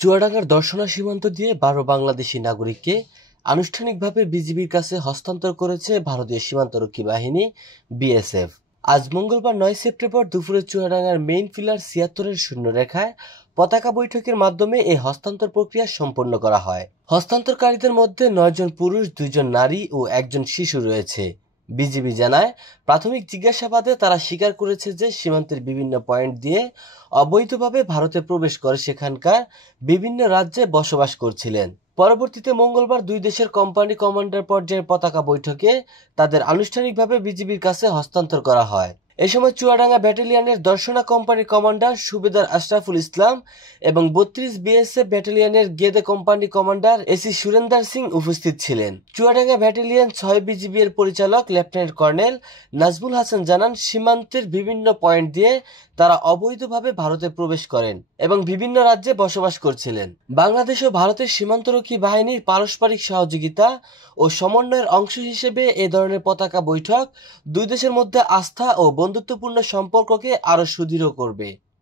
চুয়াডাঙ্গার দর্শনা সীমান্ত দিয়ে ১২ বাংলাদেশি নাগরিককে আনুষ্ঠানিকভাবে বিজিবির কাছে হস্তান্তর করেছে ভারতীয় সীমান্তরক্ষী বাহিনী বিএসএফ। আজ মঙ্গলবার ৯ সেপ্টেম্বর দুপুরে চুয়াডাঙ্গার মেইন পিলার ৭৬-এর শূন্যরেখায় পতাকা বৈঠকের মাধ্যমে এই হস্তান্তর প্রক্রিয়া সম্পন্ন করা হয়। হস্তান্তরকারীদের মধ্যে ৯ জন পুরুষ, ২ জন নারী ও একজন শিশু রয়েছে। বিজিবি জানায়, প্রাথমিক জিজ্ঞাসাবাদে তারা স্বীকার করেছে যে সীমান্তের বিভিন্ন পয়েন্ট দিয়ে অবৈধভাবে ভারতে প্রবেশ করে সেখানকার বিভিন্ন রাজ্যে বসবাস করছিলেন। পরবর্তীতে মঙ্গলবার দুই দেশের কোম্পানি কমান্ডার পর্যায়ের পতাকা বৈঠকে তাদের আনুষ্ঠানিকভাবে বিজিবির কাছে হস্তান্তর করা হয়। এ সময় চুয়াডাঙ্গা ব্যাটালিয়নের দর্শনা কোম্পানির কমান্ডার সুবেদার আশরাফুল ইসলাম এবং ৩২ বিএসএফ ব্যাটালিয়নের Gede company commander AC Surender Singh উপস্থিত ছিলেন। চুয়াডাঙ্গা ব্যাটালিয়ন ৬ বিজিবি এর পরিচালক লেফটেন্যান্ট কর্নেল নাজমুল হাসান জানান, সীমান্তের বিভিন্ন পয়েন্ট দিয়ে তারা অবৈধভাবে ভারতে প্রবেশ করেন এবং বিভিন্ন রাজ্যে বসবাস করছিলেন। বাংলাদেশ ও ভারতের সীমান্তরক্ষী বাহিনীর পারস্পরিক সহযোগিতা ও সমন্বয়ের অংশ হিসেবে এ ধরনের পতাকা বৈঠক দুই দেশের মধ্যে আস্থা ও বন্ধুত্বপূর্ণ সম্পর্ককে আরও সুদৃঢ় করবে।